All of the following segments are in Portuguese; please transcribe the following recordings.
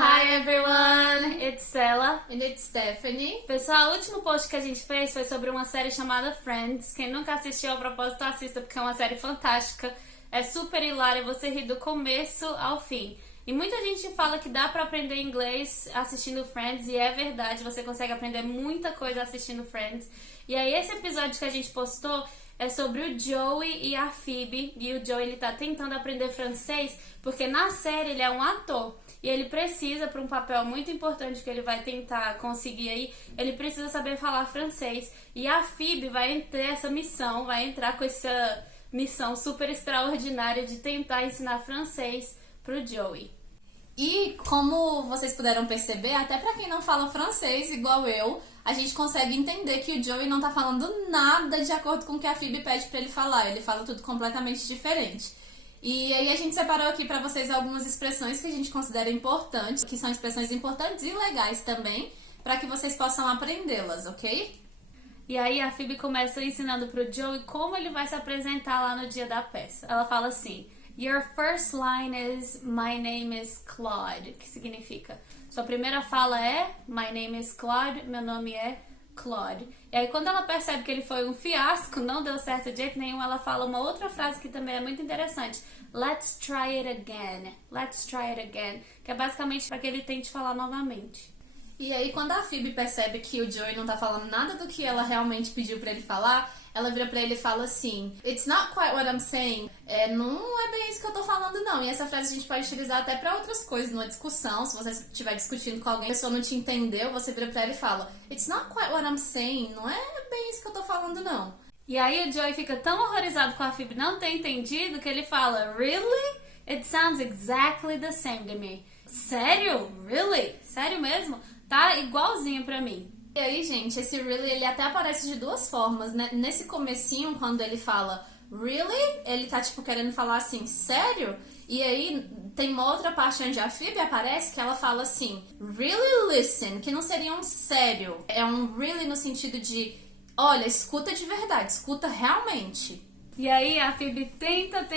Hi everyone, it's Ella. And it's Stephanie. Pessoal, o último post que a gente fez foi sobre uma série chamada Friends. Quem nunca assistiu, a propósito, assista porque é uma série fantástica. É super hilária, você ri do começo ao fim. E muita gente fala que dá pra aprender inglês assistindo Friends, e é verdade, você consegue aprender muita coisa assistindo Friends. E aí esse episódio que a gente postou é sobre o Joey e a Phoebe. E o Joey, ele tá tentando aprender francês porque na série ele é um ator. E ele precisa, para um papel muito importante que ele vai tentar conseguir aí, ele precisa saber falar francês. E a Phoebe vai ter essa missão, vai entrar com essa missão super extraordinária de tentar ensinar francês pro Joey. E como vocês puderam perceber, até pra quem não fala francês igual eu, a gente consegue entender que o Joey não tá falando nada de acordo com o que a Phoebe pede pra ele falar. Ele fala tudo completamente diferente. E aí a gente separou aqui pra vocês algumas expressões que a gente considera importantes, que são expressões importantes e legais também, pra que vocês possam aprendê-las, ok? E aí a Phoebe começa ensinando pro Joey como ele vai se apresentar lá no dia da peça. Ela fala assim: Your first line is My name is Claude, que significa sua primeira fala é My name is Claude, meu nome é Claude. E aí quando ela percebe que ele foi um fiasco, não deu certo de jeito nenhum, ela fala uma outra frase que também é muito interessante: Let's try it again. Let's try it again, que é basicamente para que ele tente falar novamente. E aí, quando a Phoebe percebe que o Joey não tá falando nada do que ela realmente pediu pra ele falar, ela vira pra ele e fala assim: It's not quite what I'm saying. Não é bem isso que eu tô falando, não. E essa frase a gente pode utilizar até pra outras coisas, numa discussão. Se você estiver discutindo com alguém, a pessoa não te entendeu, você vira pra ela e fala: It's not quite what I'm saying. Não é bem isso que eu tô falando, não. E aí o Joey fica tão horrorizado com a Phoebe não ter entendido que ele fala: Really? It sounds exactly the same to me. Sério? Really? Sério mesmo? Tá igualzinho pra mim. E aí, gente, esse really, ele até aparece de duas formas, né? Nesse comecinho, quando ele fala really, ele tá, tipo, querendo falar assim, sério? E aí, tem uma outra parte onde a Phoebe aparece que ela fala assim, really listen, que não seria um sério. É um really no sentido de, olha, escuta de verdade, escuta realmente. E aí, a Phoebe tenta,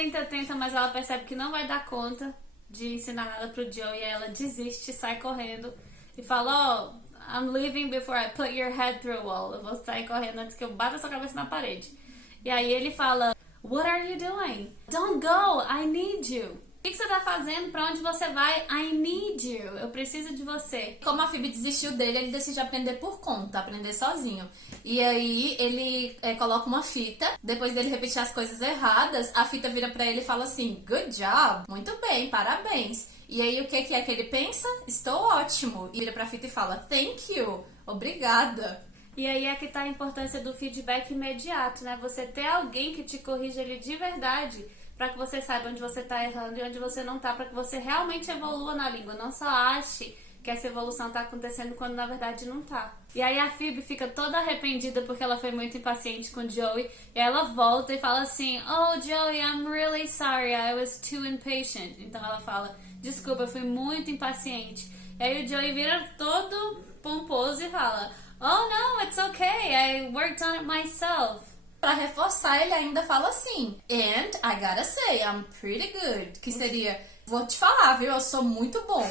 mas ela percebe que não vai dar conta de ensinar nada pro Joey. E ela desiste, sai correndo e fala: Oh, I'm leaving before I put your head through a wall. Eu vou sair correndo antes que eu bata sua cabeça na parede. E aí ele fala: What are you doing? Don't go, I need you. O que você tá fazendo? Pra onde você vai? I need you. Eu preciso de você. Como a Phoebe desistiu dele, ele decide aprender por conta, aprender sozinho. E aí ele coloca uma fita, depois dele repetir as coisas erradas, a fita vira pra ele e fala assim: Good job, muito bem, parabéns. E aí o que é que ele pensa? Estou ótimo. E vira pra fita e fala: Thank you, obrigada. E aí é que tá a importância do feedback imediato, né? Você ter alguém que te corrija ele de verdade, pra que você saiba onde você tá errando e onde você não tá, pra que você realmente evolua na língua. Não só ache que essa evolução tá acontecendo quando na verdade não tá. E aí a Phoebe fica toda arrependida porque ela foi muito impaciente com o Joey. E aí ela volta e fala assim: Oh, Joey, I'm really sorry, I was too impatient. Então ela fala: Desculpa, eu fui muito impaciente. E aí o Joey vira todo pomposo e fala: Oh, no, it's okay, I worked on it myself. Pra reforçar, ele ainda fala assim: And I gotta say, I'm pretty good. Que seria: Vou te falar, viu? Eu sou muito bom.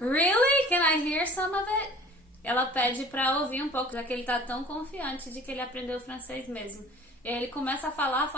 Really? Can I hear some of it? Ela pede pra ouvir um pouco, já que ele tá tão confiante de que ele aprendeu francês mesmo. E aí ele começa a falar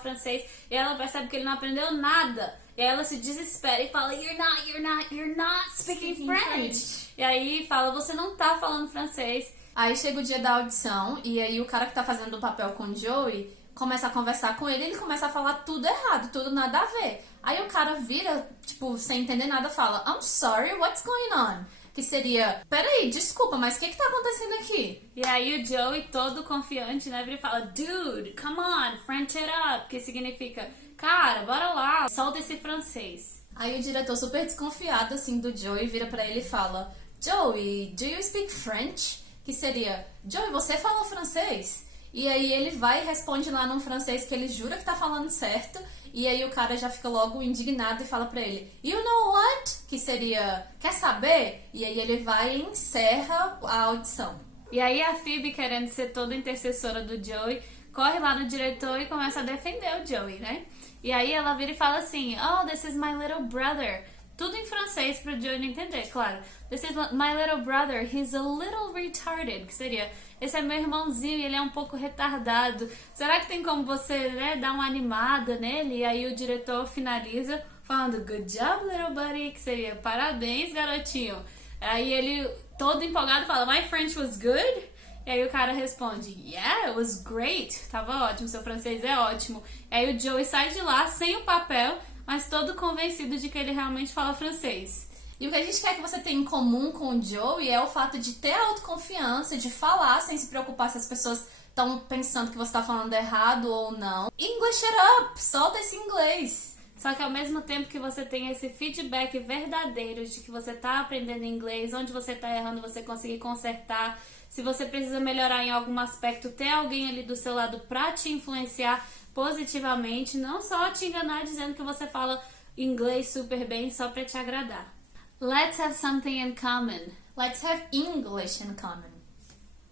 francês, e ela percebe que ele não aprendeu nada. E aí ela se desespera e fala: You're not speaking French. E aí fala: Você não tá falando francês. Aí chega o dia da audição, e aí o cara que tá fazendo o papel com o Joey começa a conversar com ele, e ele começa a falar tudo errado, tudo nada a ver. Aí o cara vira, tipo, sem entender nada, fala: I'm sorry, what's going on? Que seria: Peraí, desculpa, mas o que tá acontecendo aqui? E aí o Joey, todo confiante, né, vira e fala: Dude, come on, French it up. Que significa: Cara, bora lá, solta esse francês. Aí o diretor, super desconfiado, assim, do Joey, vira pra ele e fala: Joey, do you speak French? Que seria: Joey, você fala francês? E aí ele vai e responde lá num francês que ele jura que tá falando certo. E aí o cara já fica logo indignado e fala pra ele: You know what? Que seria: Quer saber? E aí ele vai e encerra a audição. E aí a Phoebe, querendo ser toda intercessora do Joey, corre lá no diretor e começa a defender o Joey, né? E aí ela vira e fala assim: Oh, this is my little brother. tudo em francês pro Joey não entender, claro. This is my little brother, he's a little retarded, que seria, esse é meu irmãozinho e ele é um pouco retardado. Será que tem como você, né, dar uma animada nele? E aí o diretor finaliza falando, good job, little buddy, que seria, parabéns, garotinho. Aí ele, todo empolgado, fala, my French was good? E aí o cara responde, yeah, it was great. Tava ótimo, seu francês é ótimo. E aí o Joey sai de lá sem o papel, mas todo convencido de que ele realmente fala francês. E o que a gente quer que você tenha em comum com o Joey é o fato de ter autoconfiança, de falar sem se preocupar se as pessoas estão pensando que você está falando errado ou não. English it up! Solta esse inglês! Só que ao mesmo tempo que você tem esse feedback verdadeiro de que você está aprendendo inglês, onde você está errando, você conseguir consertar. Se você precisa melhorar em algum aspecto, ter alguém ali do seu lado para te influenciar positivamente, não só te enganar dizendo que você fala inglês super bem só para te agradar. Let's have something in common. Let's have English in common.